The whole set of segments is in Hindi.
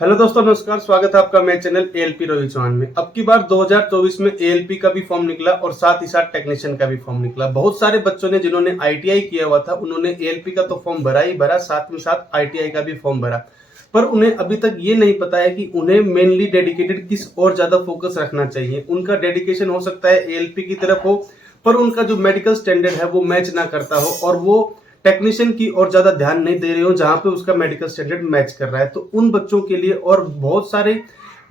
हेलो दोस्तों, नमस्कार। स्वागत है आपका मेरे चैनल एएलपी रोहित चौहान में। अब की बार 2024 में एएलपी का भी फॉर्म निकला और साथ ही साथ टेक्नीशियन का भी फॉर्म निकला। बहुत सारे बच्चों ने जिन्होंने आईटीआई किया हुआ था उन्होंने एएलपी का तो फॉर्म भरा ही भरा, साथ में साथ आईटीआई का भी फॉर्म भरा, पर उन्हें अभी तक ये नहीं पता है कि उन्हें मेनली डेडिकेटेड किस और ज्यादा फोकस रखना चाहिए। उनका डेडिकेशन हो सकता है एएलपी की तरफ हो, पर उनका जो मेडिकल स्टैंडर्ड है वो मैच ना करता हो और वो टेक्नीशियन की और ज्यादा ध्यान नहीं दे रहे हो जहां पे उसका मेडिकल स्टैंडर्ड मैच कर रहा है। तो उन बच्चों के लिए और बहुत सारे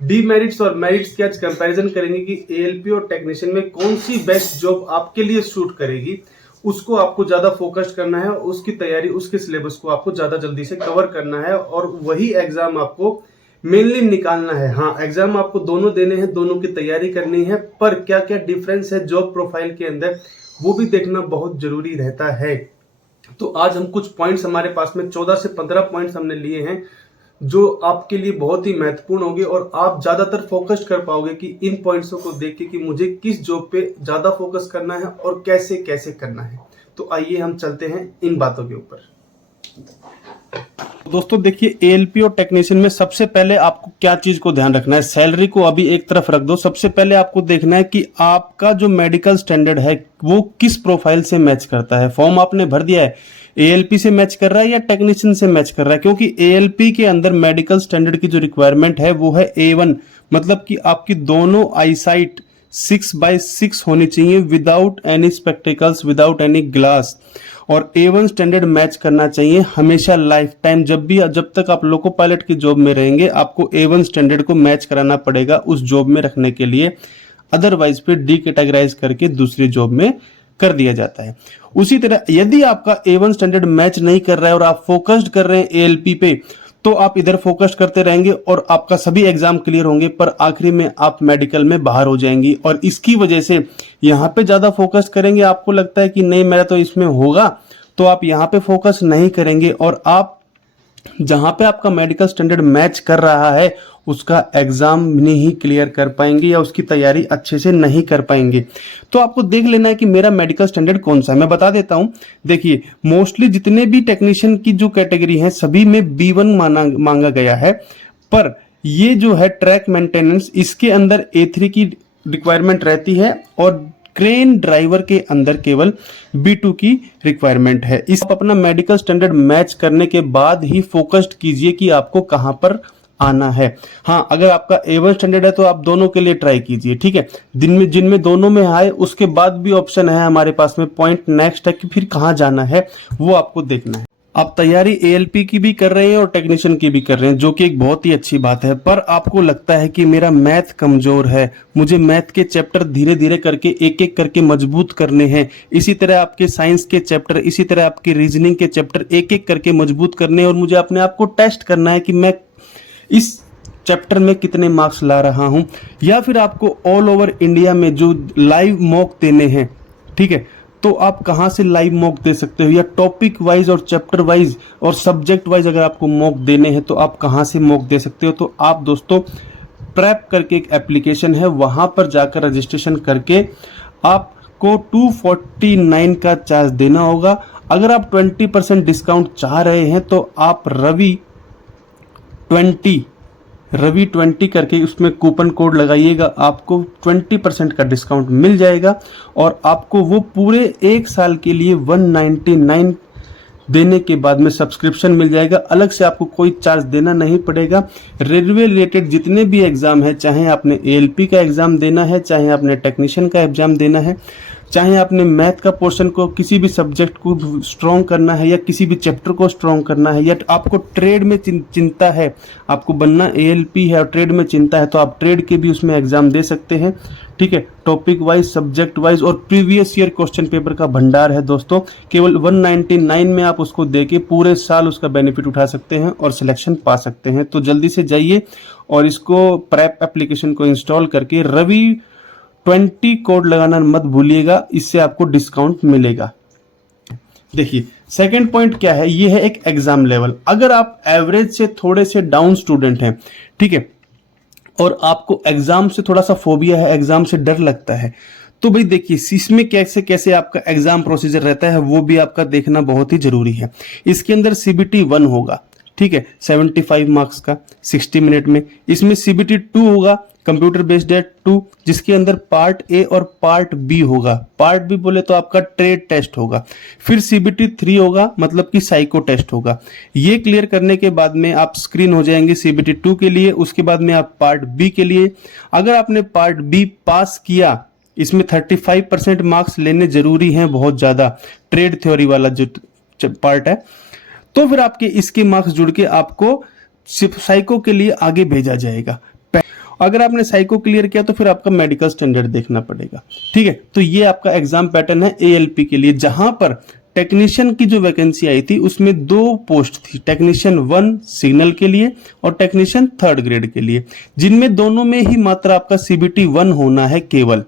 डीमेरिट्स और मेरिट्स की आज कंपैरिजन करेंगे कि एएलपी और टेक्नीशियन में कौन सी बेस्ट जॉब आपके लिए सूट करेगी। उसको आपको ज्यादा फोकस करना है, उसकी तैयारी, उसके सिलेबस को आपको ज्यादा जल्दी से कवर करना है और वही एग्जाम आपको मेनली निकालना है। हाँ, एग्जाम आपको दोनों देने हैं, दोनों की तैयारी करनी है, पर क्या क्या डिफरेंस है जॉब प्रोफाइल के अंदर वो भी देखना बहुत जरूरी रहता है। तो आज हम कुछ पॉइंट्स, हमारे पास में 14 से 15 पॉइंट्स हमने लिए हैं जो आपके लिए बहुत ही महत्वपूर्ण होंगे और आप ज्यादातर फोकस कर पाओगे कि इन पॉइंट्सों को देख के कि मुझे किस जॉब पे ज्यादा फोकस करना है और कैसे कैसे करना है। तो आइए हम चलते हैं इन बातों के ऊपर। दोस्तों देखिए, एएलपी और टेक्नीशियन में सबसे पहले आपको क्या चीज को ध्यान रखना है। सैलरी को अभी एक तरफ रख दो, सबसे पहले आपको देखना है कि आपका जो मेडिकल स्टैंडर्ड है वो किस प्रोफाइल से मैच करता है। फॉर्म आपने भर दिया है, एएलपी से मैच कर रहा है या टेक्नीशियन से मैच कर रहा है, क्योंकि एएलपी के अंदर मेडिकल स्टैंडर्ड की जो रिक्वायरमेंट है वो है A1, मतलब कि आपकी दोनों आईसाइट 6/6 होनी चाहिए without any spectacles, without any glass, और A1 स्टैंडर्ड मैच करना चाहिए हमेशा, लाइफ टाइम। जब तक आप लोको पायलट की जॉब में रहेंगे आपको A1 स्टैंडर्ड को मैच कराना पड़ेगा उस जॉब में रखने के लिए, अदरवाइज फिर डी कैटेगराइज करके दूसरी जॉब में कर दिया जाता है। उसी तरह यदि आपका A1 स्टैंडर्ड मैच नहीं कर रहा है और आप फोकस्ड कर रहे हैं एएलपी पे, तो आप इधर फोकस करते रहेंगे और आपका सभी एग्जाम क्लियर होंगे, पर आखिरी में आप मेडिकल में बाहर हो जाएंगी। और इसकी वजह से यहाँ पे ज्यादा फोकस करेंगे, आपको लगता है कि नहीं मेरा तो इसमें होगा, तो आप यहाँ पे फोकस नहीं करेंगे और आप जहां पे आपका मेडिकल स्टैंडर्ड मैच कर रहा है उसका एग्जाम नहीं क्लियर कर पाएंगे या उसकी तैयारी अच्छे से नहीं कर पाएंगे। तो आपको देख लेना है कि मेरा मेडिकल स्टैंडर्ड कौन सा है। मैं बता देता हूं, देखिए मोस्टली जितने भी टेक्नीशियन की जो कैटेगरी है सभी में B1 मांगा गया है, पर ये जो है ट्रैक मेंटेनेंस, इसके अंदर A3 की रिक्वायरमेंट रहती है और क्रेन ड्राइवर के अंदर केवल B2 की रिक्वायरमेंट है। इस आप अपना मेडिकल स्टैंडर्ड मैच करने के बाद ही फोकस्ड कीजिए कि आपको कहां पर आना है। हाँ, अगर आपका A1 स्टैंडर्ड है तो आप दोनों के लिए ट्राई कीजिए, ठीक है। जिनमें दोनों में आए उसके बाद भी ऑप्शन है हमारे पास में। पॉइंट नेक्स्ट है कि फिर कहां जाना है वो आपको देखना है। आप तैयारी एएलपी की भी कर रहे हैं और टेक्नीशियन की भी कर रहे हैं, जो कि एक बहुत ही अच्छी बात है, पर आपको लगता है कि मेरा मैथ कमजोर है, मुझे मैथ के चैप्टर धीरे धीरे करके एक एक करके मजबूत करने हैं, इसी तरह आपके साइंस के चैप्टर, इसी तरह आपके रीजनिंग के चैप्टर एक एक करके मजबूत करने हैं और मुझे अपने आप को टेस्ट करना है कि मैं इस चैप्टर में कितने मार्क्स ला रहा हूं। या फिर आपको ऑल ओवर इंडिया में जो लाइव मॉक देने हैं, ठीक है, तो आप कहां से लाइव मॉक दे सकते हो, या टॉपिक वाइज और चैप्टर वाइज और सब्जेक्ट वाइज अगर आपको मॉक देने हैं तो आप कहां से मॉक दे सकते हो। तो आप दोस्तों प्रेप करके एक एप्लीकेशन है, वहां पर जाकर रजिस्ट्रेशन करके आपको 249 का चार्ज देना होगा। अगर आप 20% डिस्काउंट चाह रहे हैं तो आप रवि 20 करके उसमें कूपन कोड लगाइएगा, आपको 20% का डिस्काउंट मिल जाएगा और आपको वो पूरे एक साल के लिए 199 देने के बाद में सब्सक्रिप्शन मिल जाएगा। अलग से आपको कोई चार्ज देना नहीं पड़ेगा। रेलवे रिलेटेड जितने भी एग्जाम है, चाहे आपने एएलपी का एग्जाम देना है, चाहे आपने टेक्नीशियन का एग्जाम देना है, चाहे आपने मैथ का पोर्शन को, किसी भी सब्जेक्ट को स्ट्रॉन्ग करना है या किसी भी चैप्टर को स्ट्रॉन्ग करना है, या आपको ट्रेड में चिंता है, आपको बनना एएलपी है और ट्रेड में चिंता है, तो आप ट्रेड के भी उसमें एग्जाम दे सकते हैं, ठीक है। टॉपिक वाइज, सब्जेक्ट वाइज और प्रीवियस ईयर क्वेश्चन पेपर का भंडार है दोस्तों। केवल 199 में आप उसको देके पूरे साल उसका बेनिफिट उठा सकते हैं और सिलेक्शन पा सकते हैं। तो जल्दी से जाइए और इसको प्रेप एप्लीकेशन को इंस्टॉल करके रवि 20 कोड लगाना मत भूलिएगा, इससे आपको डिस्काउंट मिलेगा। देखिए सेकंड पॉइंट क्या है, ये है एक एग्जाम लेवल। अगर आप एवरेज से थोड़े से डाउन स्टूडेंट हैं, ठीक है, और आपको एग्जाम से थोड़ा सा फोबिया है, एग्जाम से डर लगता है, तो भाई देखिए इसमें कैसे कैसे आपका एग्जाम प्रोसीजर रहता है वो भी आपका देखना बहुत ही जरूरी है। इसके अंदर CBT 1 होगा, ठीक है, 75 मार्क्स का 60 मिनट में। इसमें CBT 2 होगा, कंप्यूटर बेस्ड है 2, जिसके अंदर पार्ट ए और पार्ट बी होगा। पार्ट बी बोले तो आपका ट्रेड टेस्ट होगा। फिर CBT 3 होगा, मतलब कि साइको टेस्ट होगा। ये क्लियर करने के बाद में आप स्क्रीन हो जाएंगे CBT 2 के लिए। उसके बाद में आप पार्ट बी के लिए, अगर आपने पार्ट बी पास किया, इसमें 35% मार्क्स लेने जरूरी हैं, बहुत ज्यादा, ट्रेड थ्योरी वाला जो पार्ट है, तो फिर आपके इसके मार्क्स जुड़ के आपको साइको के लिए आगे भेजा जाएगा। अगर आपने साइको क्लियर किया तो फिर आपका मेडिकल स्टैंडर्ड देखना पड़ेगा। ठीक है, तो ये आपका एग्जाम पैटर्न है ALP के लिए, जहां पर टेक्नीशियन की जो वैकेंसी आई थी उसमें 2 पोस्ट थी, टेक्नीशियन 1 सिग्नल के लिए और टेक्नीशियन 3rd ग्रेड के लिए, जिनमें दोनों में ही मात्र आपका CBT 1 होना है केवल।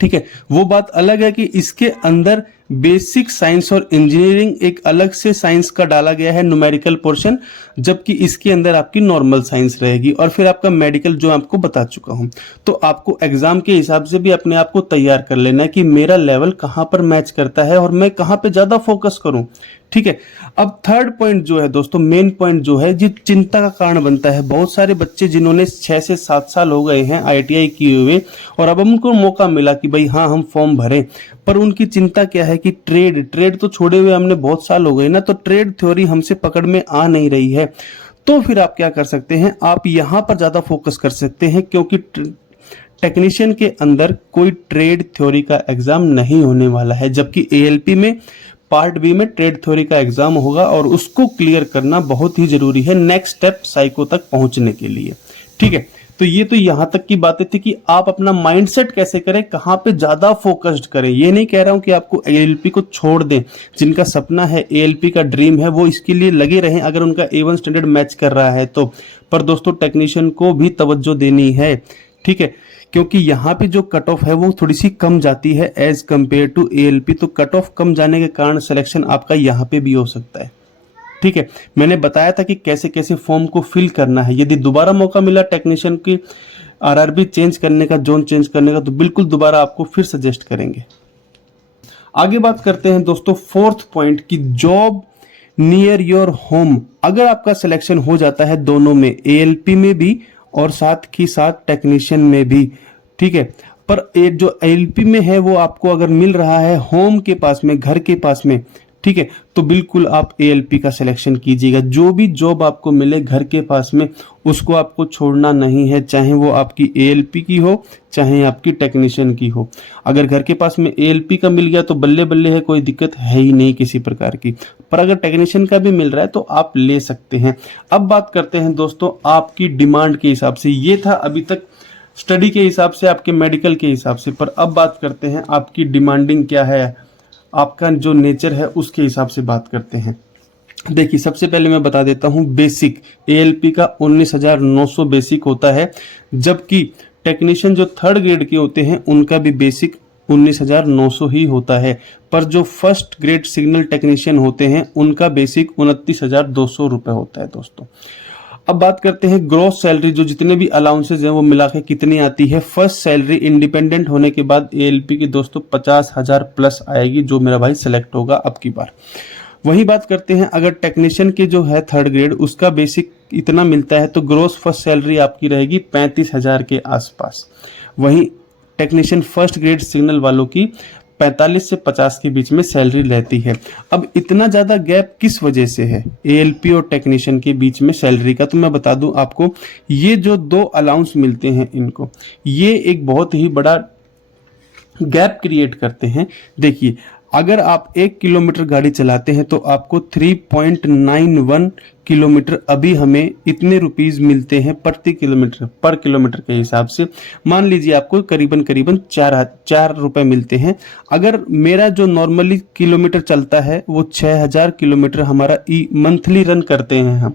ठीक है, वो बात अलग है कि इसके अंदर बेसिक साइंस और इंजीनियरिंग एक अलग से साइंस का डाला गया है, न्यूमेरिकल पोर्शन, जबकि इसके अंदर आपकी नॉर्मल साइंस रहेगी और फिर आपका मेडिकल जो आपको बता चुका हूं। तो आपको एग्जाम के हिसाब से भी अपने आप को तैयार कर लेना है कि मेरा लेवल कहां पर मैच करता है और मैं कहां पे ज्यादा फोकस करूं। ठीक है, अब 3rd पॉइंट जो है दोस्तों, मेन पॉइंट जो है, जो चिंता का कारण बनता है। बहुत सारे बच्चे जिन्होंने 6 से 7 साल हो गए हैं ITI किए हुए और अब उनको मौका मिला कि भाई हाँ हम फॉर्म भरें, पर उनकी चिंता क्या है कि ट्रेड तो छोड़े हुए हमने बहुत साल हो गए ना, तो ट्रेड थ्योरी हमसे पकड़ में आ नहीं रही है। तो फिर आप क्या कर सकते हैं, आप यहां पर ज्यादा फोकस कर सकते हैं, क्योंकि टेक्नीशियन के अंदर कोई ट्रेड थ्योरी का एग्जाम नहीं होने वाला है, जबकि ALP में पार्ट बी में ट्रेड थ्योरी का एग्जाम होगा और उसको क्लियर करना बहुत ही जरूरी है नेक्स्ट स्टेप साइको तक पहुंचने के लिए। ठीक है, तो ये तो यहां तक की बातें थी कि आप अपना माइंडसेट कैसे करें, कहां पे ज्यादा फोकस्ड करें। ये नहीं कह रहा हूं कि आपको ALP को छोड़ दें, जिनका सपना है, ALP का ड्रीम है, वो इसके लिए लगे रहें अगर उनका A1 स्टैंडर्ड मैच कर रहा है तो। पर दोस्तों टेक्नीशियन को भी तवज्जो देनी है। ठीक है, क्योंकि यहाँ पे जो कट ऑफ है वो थोड़ी सी कम जाती है एज कंपेयर टू ALP, तो कट ऑफ कम जाने के कारण सिलेक्शन आपका यहाँ पे भी हो सकता है। ठीक है, मैंने बताया था कि कैसे कैसे फॉर्म को फिल करना है। यदि दोबारा मौका मिला टेक्नीशियन की RRB चेंज करने का, जोन चेंज करने का, तो बिल्कुल दोबारा आपको फिर सजेस्ट करेंगे। आगे बात करते हैं दोस्तों 4th पॉइंट की, जॉब नियर योर होम। अगर आपका सिलेक्शन हो जाता है दोनों में, ALP में भी और साथ ही साथ टेक्नीशियन में भी, ठीक है, पर एक जो ALP में है वो आपको अगर मिल रहा है होम के पास में, घर के पास में, ठीक है, तो बिल्कुल आप ALP का सिलेक्शन कीजिएगा। जो भी जॉब आपको मिले घर के पास में, उसको आपको छोड़ना नहीं है, चाहे वो आपकी ALP की हो चाहे आपकी टेक्नीशियन की हो। अगर घर के पास में ALP का मिल गया तो बल्ले बल्ले है, कोई दिक्कत है ही नहीं किसी प्रकार की। पर अगर टेक्नीशियन का भी मिल रहा है तो आप ले सकते हैं। अब बात करते हैं दोस्तों आपकी डिमांड के हिसाब से। ये था अभी तक स्टडी के हिसाब से, आपके मेडिकल के हिसाब से, पर अब बात करते हैं आपकी डिमांडिंग क्या है, आपका जो नेचर है उसके हिसाब से बात करते हैं। देखिए, सबसे पहले मैं बता देता हूं, बेसिक ALP का 19,900 बेसिक होता है, जबकि टेक्नीशियन जो 3rd ग्रेड के होते हैं उनका भी बेसिक 19,900 ही होता है। पर जो 1st ग्रेड सिग्नल टेक्नीशियन होते हैं उनका बेसिक 29,200 रुपए होता है दोस्तों। अब बात करते हैं ग्रॉस सैलरी, जो जितने भी अलाउंसेज हैं वो मिला के कितनी आती है। फर्स्ट सैलरी इंडिपेंडेंट होने के बाद ALP की दोस्तों 50,000 प्लस आएगी, जो मेरा भाई सिलेक्ट होगा अब की बार। वही बात करते हैं अगर टेक्नीशियन के जो है 3rd ग्रेड, उसका बेसिक इतना मिलता है तो ग्रॉस फर्स्ट सैलरी आपकी रहेगी 35,000 के आसपास। वहीं टेक्नीशियन 1st ग्रेड सिग्नल वालों की 45 से 50 के बीच में सैलरी रहती है। अब इतना ज्यादा गैप किस वजह से है ALP और टेक्नीशियन के बीच में सैलरी का, तो मैं बता दूं आपको, ये जो 2 अलाउंस मिलते हैं इनको, ये एक बहुत ही बड़ा गैप क्रिएट करते हैं। देखिए, अगर आप 1 किलोमीटर गाड़ी चलाते हैं तो आपको 3.91 किलोमीटर अभी हमें इतने रुपीस मिलते हैं प्रति किलोमीटर, पर किलोमीटर के हिसाब से। मान लीजिए आपको करीबन 4 रुपए मिलते हैं। अगर मेरा जो नॉर्मली किलोमीटर चलता है वो 6,000 किलोमीटर हमारा मंथली रन करते हैं हम,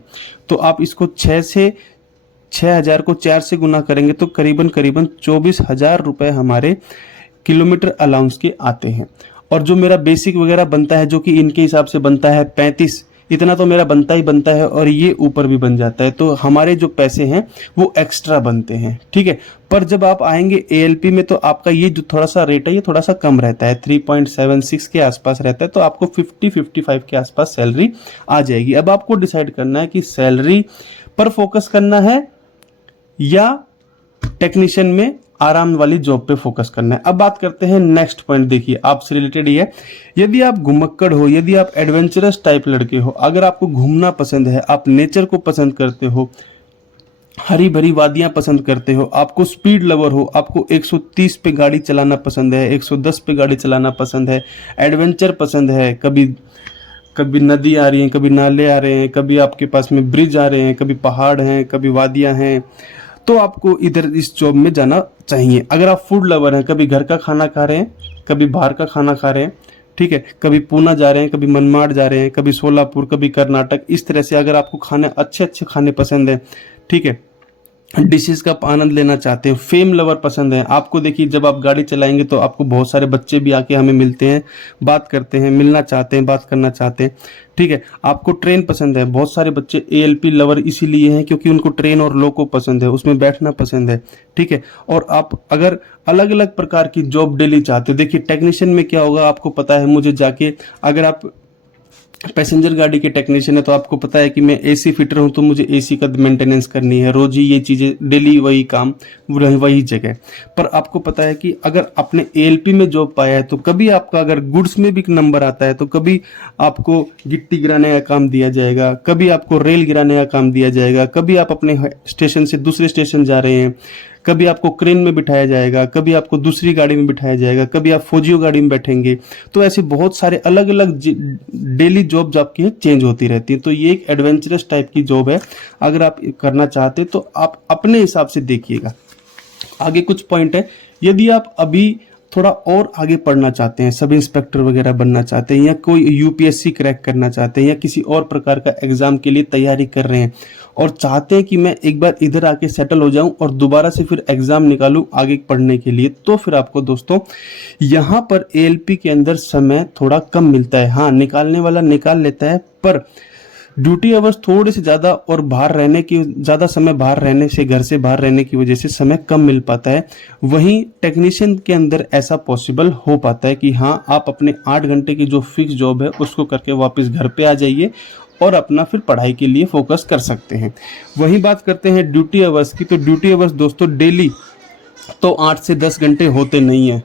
तो आप इसको 6,000 को 4 से गुना करेंगे तो करीबन 24,000 रुपए हमारे किलोमीटर अलाउंस के आते हैं। और जो मेरा बेसिक वगैरह बनता है, जो कि इनके हिसाब से बनता है 35, इतना तो मेरा बनता ही बनता है और ये ऊपर भी बन जाता है, तो हमारे जो पैसे हैं वो एक्स्ट्रा बनते हैं, ठीक है। पर जब आप आएंगे एएलपी में तो आपका ये जो थोड़ा सा रेट है ये थोड़ा सा कम रहता है, 3.76 के आसपास रहता है, तो आपको 50-55 के आसपास सैलरी आ जाएगी। अब आपको डिसाइड करना है कि सैलरी पर फोकस करना है या टेक्नीशियन में आराम वाली जॉब पे फोकस करना है। अब बात करते हैं नेक्स्ट पॉइंट, देखिए आपसे रिलेटेड ही है। यदि आप घुमक्कड़ हो, यदि आप एडवेंचरस टाइप लड़के हो, अगर आपको घूमना पसंद है, आप नेचर को पसंद करते हो, हरी भरी वादियां पसंद करते हो, आपको स्पीड लवर हो, आपको 130 पे गाड़ी चलाना पसंद है, 110 पे गाड़ी चलाना पसंद है, एडवेंचर पसंद है, कभी कभी नदी आ रही है, कभी नाले आ रहे हैं, कभी आपके पास में ब्रिज आ रहे हैं, कभी पहाड़ हैं, कभी वादियां हैं, तो आपको इधर इस जॉब में जाना चाहिए। अगर आप फूड लवर हैं, कभी घर का खाना खा रहे हैं, कभी बाहर का खाना खा रहे हैं, ठीक है, कभी पूना जा रहे हैं, कभी मनमाड़ जा रहे हैं, कभी सोलापुर, कभी कर्नाटक, इस तरह से अगर आपको खाने अच्छे अच्छे खाने पसंद है, ठीक है, डिशेस का आनंद लेना चाहते हैं, फेम लवर पसंद है आपको, देखिए जब आप गाड़ी चलाएंगे तो आपको बहुत सारे बच्चे भी आके हमें मिलते हैं, बात करते हैं, मिलना चाहते हैं, बात करना चाहते हैं, ठीक है। आपको ट्रेन पसंद है, बहुत सारे बच्चे एएलपी लवर इसीलिए हैं क्योंकि उनको ट्रेन और लोको पसंद है, उसमें बैठना पसंद है, ठीक है। और आप अगर अलग अलग प्रकार की जॉब डेली चाहते हो, देखिए टेक्नीशियन में क्या होगा आपको पता है, मुझे जाके अगर आप पैसेंजर गाड़ी के टेक्नीशियन है तो आपको पता है कि मैं एसी फिटर हूं तो मुझे एसी का मेंटेनेंस करनी है, रोज ही ये चीजें डेली वही काम वही जगह। पर आपको पता है कि अगर आपने एएलपी में जॉब पाया है तो कभी आपका अगर गुड्स में भी नंबर आता है तो कभी आपको गिट्टी गिराने का काम दिया जाएगा, कभी आपको रेल गिराने का काम दिया जाएगा, कभी आप अपने स्टेशन से दूसरे स्टेशन जा रहे हैं, कभी आपको क्रेन में बिठाया जाएगा, कभी आपको दूसरी गाड़ी में बिठाया जाएगा, कभी आप फौजियों गाड़ी में बैठेंगे, तो ऐसे बहुत सारे अलग अलग डेली जॉब आपकी चेंज होती रहती है। तो ये एक एडवेंचरस टाइप की जॉब है, अगर आप करना चाहते तो आप अपने हिसाब से देखिएगा। आगे कुछ पॉइंट है, यदि आप अभी थोड़ा और आगे पढ़ना चाहते हैं, सब इंस्पेक्टर वगैरह बनना चाहते हैं, या कोई यूपीएससी क्रैक करना चाहते हैं, या किसी और प्रकार का एग्जाम के लिए तैयारी कर रहे हैं और चाहते हैं कि मैं एक बार इधर आके सेटल हो जाऊं और दोबारा से फिर एग्जाम निकालूं आगे पढ़ने के लिए, तो फिर आपको दोस्तों यहाँ पर एएलपी के अंदर समय थोड़ा कम मिलता है। हाँ, निकालने वाला निकाल लेता है, पर ड्यूटी आवर्स थोड़े से ज़्यादा और बाहर रहने की ज़्यादा समय बाहर रहने से, घर से बाहर रहने की वजह से समय कम मिल पाता है। वहीं टेक्नीशियन के अंदर ऐसा पॉसिबल हो पाता है कि हाँ, आप अपने 8 घंटे की जो फिक्स जॉब है उसको करके वापस घर पे आ जाइए और अपना फिर पढ़ाई के लिए फोकस कर सकते हैं। वहीं बात करते हैं ड्यूटी आवर्स की, तो ड्यूटी आवर्स दोस्तों डेली तो 8 से 10 घंटे होते नहीं हैं।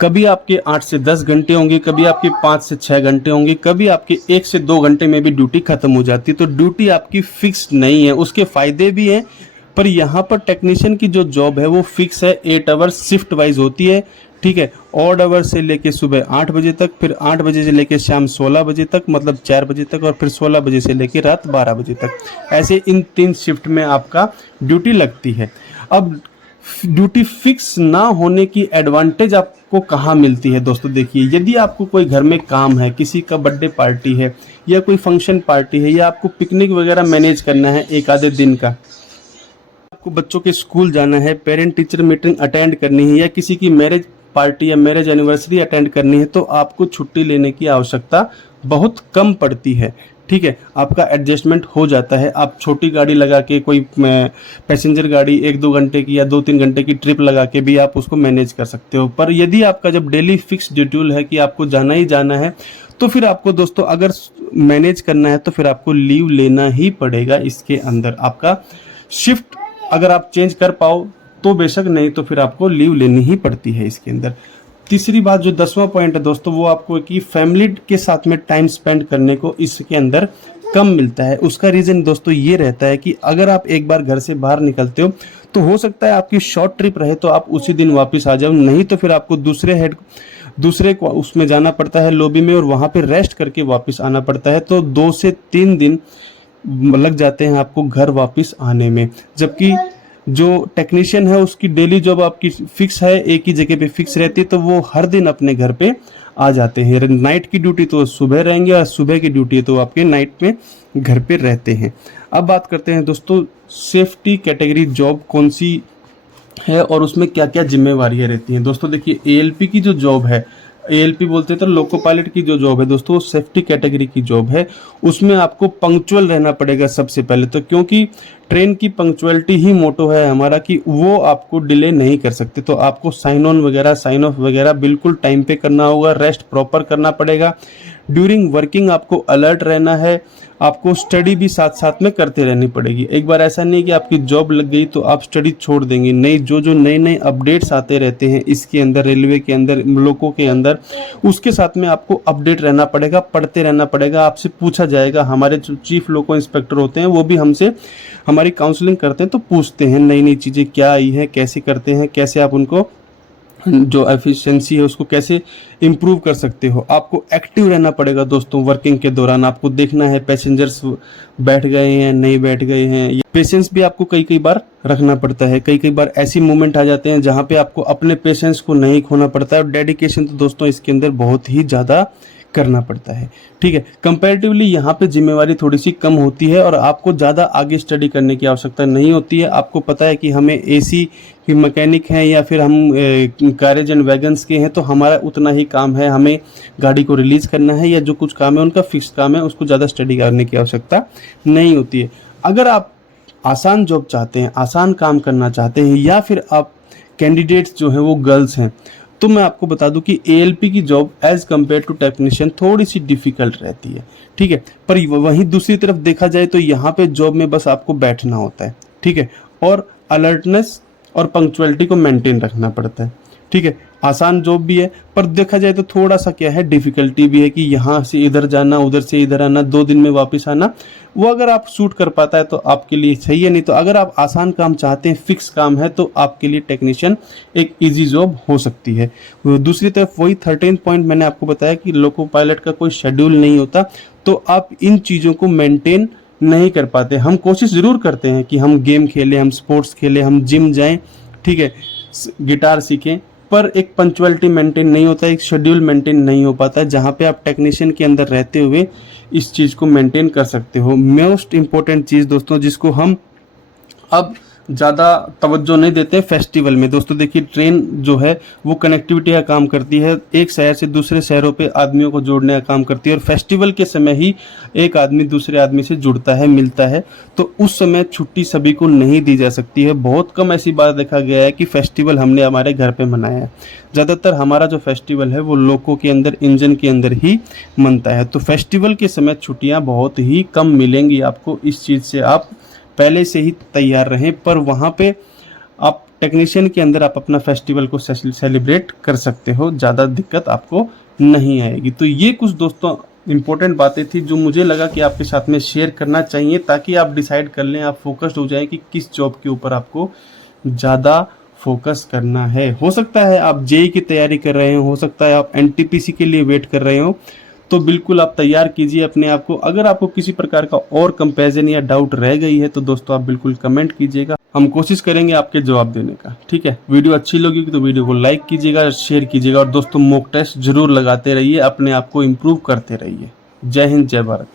कभी आपके 8 से 10 घंटे होंगे, कभी आपके 5 से 6 घंटे होंगे, कभी आपके 1 से 2 घंटे में भी ड्यूटी खत्म हो जाती है। तो ड्यूटी आपकी फिक्स नहीं है, उसके फायदे भी हैं, पर यहाँ पर टेक्नीशियन की जो जॉब है वो फिक्स है, 8 आवर्स शिफ्ट वाइज होती है, ठीक है। ऑड आवर से लेके सुबह 8 बजे तक, फिर 8 बजे से लेके शाम 16 बजे तक, मतलब 4 बजे तक, और फिर 16 बजे से लेके रात 12 बजे तक, ऐसे इन 3 शिफ्ट में आपका ड्यूटी लगती है। अब ड्यूटी फिक्स ना होने की एडवांटेज आपको कहाँ मिलती है दोस्तों, देखिए यदि आपको कोई घर में काम है, किसी का बर्थडे पार्टी है या कोई फंक्शन पार्टी है, या आपको पिकनिक वगैरह मैनेज करना है एक आधे दिन का, आपको बच्चों के स्कूल जाना है, पेरेंट टीचर मीटिंग अटेंड करनी है, या किसी की मैरिज पार्टी या मैरिज एनिवर्सरी अटेंड करनी है, तो आपको छुट्टी लेने की आवश्यकता बहुत कम पड़ती है, ठीक है। आपका एडजस्टमेंट हो जाता है, आप छोटी गाड़ी लगा के, कोई पैसेंजर गाड़ी 1-2 घंटे की या 2-3 घंटे की ट्रिप लगा के भी आप उसको मैनेज कर सकते हो। पर यदि आपका जब डेली फिक्स शेड्यूल है कि आपको जाना ही जाना है, तो फिर आपको दोस्तों अगर मैनेज करना है तो फिर आपको लीव लेना ही पड़ेगा। इसके अंदर आपका शिफ्ट अगर आप चेंज कर पाओ तो बेशक, नहीं तो फिर आपको लीव लेनी ही पड़ती है इसके अंदर। तीसरी बात जो 10वां पॉइंट है दोस्तों, वो आपको कि फैमिली के साथ में टाइम स्पेंड करने को इसके अंदर कम मिलता है। उसका रीज़न दोस्तों ये रहता है कि अगर आप एक बार घर से बाहर निकलते हो तो हो सकता है आपकी शॉर्ट ट्रिप रहे तो आप उसी दिन वापस आ जाओ, नहीं तो फिर आपको दूसरे को उसमें जाना पड़ता है लॉबी में, और वहाँ पे रेस्ट करके वापस आना पड़ता है। तो 2 से 3 दिन लग जाते हैं आपको घर वापस आने में। जबकि जो टेक्नीशियन है उसकी डेली जॉब आपकी फिक्स है, एक ही जगह पे फिक्स रहती है, तो वो हर दिन अपने घर पे आ जाते हैं। नाइट की ड्यूटी तो सुबह रहेंगे और सुबह की ड्यूटी तो आपके नाइट में घर पे रहते हैं। अब बात करते हैं दोस्तों सेफ्टी कैटेगरी जॉब कौन सी है और उसमें क्या क्या जिम्मेवारियां रहती हैं। दोस्तों देखिए एएलपी की जो जॉब है, ALP बोलते हैं तो लोको पायलट की जो जॉब है दोस्तों वो सेफ्टी कैटेगरी की जॉब है। उसमें आपको पंक्चुअल रहना पड़ेगा सबसे पहले तो, क्योंकि ट्रेन की पंक्चुअलिटी ही मोटो है हमारा कि वो आपको डिले नहीं कर सकते। तो आपको साइन ऑन वगैरह साइन ऑफ वगैरह बिल्कुल टाइम पे करना होगा, रेस्ट प्रॉपर करना पड़ेगा। ड्यूरिंग वर्किंग आपको अलर्ट रहना है, आपको स्टडी भी साथ साथ में करते रहनी पड़ेगी। एक बार ऐसा नहीं कि आपकी जॉब लग गई तो आप स्टडी छोड़ देंगे, नहीं, जो जो नए नए अपडेट्स आते रहते हैं इसके अंदर, रेलवे के अंदर, लोगों के अंदर, उसके साथ में आपको अपडेट रहना पड़ेगा, पढ़ते रहना पड़ेगा। आपसे पूछा जाएगा, हमारे जो चीफ लोको इंस्पेक्टर होते हैं वो भी हमसे हमारी काउंसलिंग करते हैं तो पूछते हैं नई नई चीज़ें क्या आई हैं, कैसे करते हैं, कैसे आप उनको जो एफिशिएंसी है उसको कैसे इम्प्रूव कर सकते हो। आपको एक्टिव रहना पड़ेगा दोस्तों वर्किंग के दौरान। आपको देखना है पैसेंजर्स बैठ गए हैं नहीं बैठ गए हैं। पेशेंस भी आपको कई कई बार रखना पड़ता है। कई कई बार ऐसी मोमेंट आ जाते हैं जहाँ पे आपको अपने पेशेंस को नहीं खोना पड़ता है। और डेडिकेशन तो दोस्तों इसके अंदर बहुत ही ज़्यादा करना पड़ता है। ठीक है, कंपैरेटिवली यहाँ पे जिम्मेवारी थोड़ी सी कम होती है और आपको ज़्यादा आगे स्टडी करने की आवश्यकता नहीं होती है। आपको पता है कि हमें एसी की मैकेनिक हैं या फिर हम कैरेज एंड वैगन्स के हैं तो हमारा उतना ही काम है, हमें गाड़ी को रिलीज़ करना है या जो कुछ काम है उनका फिक्स काम है, उसको ज़्यादा स्टडी करने की आवश्यकता नहीं होती है। अगर आप आसान जॉब चाहते हैं, आसान काम करना चाहते हैं या फिर आप कैंडिडेट्स जो हैं वो गर्ल्स हैं, तो मैं आपको बता दूं कि ALP की job as compare to technician थोड़ी सी डिफिकल्ट रहती है। ठीक है, पर वहीं दूसरी तरफ देखा जाए तो यहाँ पे जॉब में बस आपको बैठना होता है। ठीक है, और अलर्टनेस और पंक्चुअलिटी को मेंटेन रखना पड़ता है। ठीक है, आसान जॉब भी है पर देखा जाए तो थोड़ा सा क्या है, डिफिकल्टी भी है कि यहाँ से इधर जाना, उधर से इधर आना, 2 दिन में वापस आना। वो अगर आप शूट कर पाता है तो आपके लिए सही है, नहीं तो अगर आप आसान काम चाहते हैं, फिक्स काम है, तो आपके लिए टेक्नीशियन एक इजी जॉब हो सकती है। दूसरी तरफ वही 13 पॉइंट मैंने आपको बताया कि लोको पायलट का कोई शेड्यूल नहीं होता, तो आप इन चीज़ों को मेंटेन नहीं कर पाते। हम कोशिश ज़रूर करते हैं कि हम गेम खेलें, हम स्पोर्ट्स खेलें, हम जिम जाएं, ठीक है, गिटार सीखें, पर एक पंक्चुअलिटी मेंटेन नहीं होता, एक शेड्यूल मेंटेन नहीं हो पाता है जहाँ पे आप टेक्नीशियन के अंदर रहते हुए इस चीज़ को मेंटेन कर सकते हो। मोस्ट इम्पोर्टेंट चीज़ दोस्तों जिसको हम अब ज़्यादा तवज्जो नहीं देते फेस्टिवल में। दोस्तों देखिए, ट्रेन जो है वो कनेक्टिविटी का काम करती है, एक शहर से दूसरे शहरों पे आदमियों को जोड़ने का काम करती है, और फेस्टिवल के समय ही एक आदमी दूसरे आदमी से जुड़ता है, मिलता है, तो उस समय छुट्टी सभी को नहीं दी जा सकती है। बहुत कम ऐसी बात देखा गया है कि फेस्टिवल हमने हमारे घर पे मनाया है। ज़्यादातर हमारा जो फेस्टिवल है वो लोगों के अंदर, इंजन के अंदर ही मनता है। तो फेस्टिवल के समय छुट्टियाँ बहुत ही कम मिलेंगी आपको, इस चीज़ से आप पहले से ही तैयार रहें। पर वहाँ पे आप टेक्नीशियन के अंदर आप अपना फेस्टिवल को सेलिब्रेट कर सकते हो, ज़्यादा दिक्कत आपको नहीं आएगी। तो ये कुछ दोस्तों इम्पोर्टेंट बातें थी जो मुझे लगा कि आपके साथ में शेयर करना चाहिए, ताकि आप डिसाइड कर लें, आप फोकस्ड हो जाएं कि किस जॉब के ऊपर आपको ज़्यादा फोकस करना है। हो सकता है आप जेईई की तैयारी कर रहे हो सकता है आप NTPC के लिए वेट कर रहे हो, तो बिल्कुल आप तैयार कीजिए अपने आप को। अगर आपको किसी प्रकार का और कंपैरिजन या डाउट रह गई है तो दोस्तों आप बिल्कुल कमेंट कीजिएगा, हम कोशिश करेंगे आपके जवाब देने का। ठीक है, वीडियो अच्छी लगी तो वीडियो को लाइक कीजिएगा, शेयर कीजिएगा, और दोस्तों मॉक टेस्ट जरूर लगाते रहिए, अपने आप को इम्प्रूव करते रहिए। जय हिंद, जय भारत।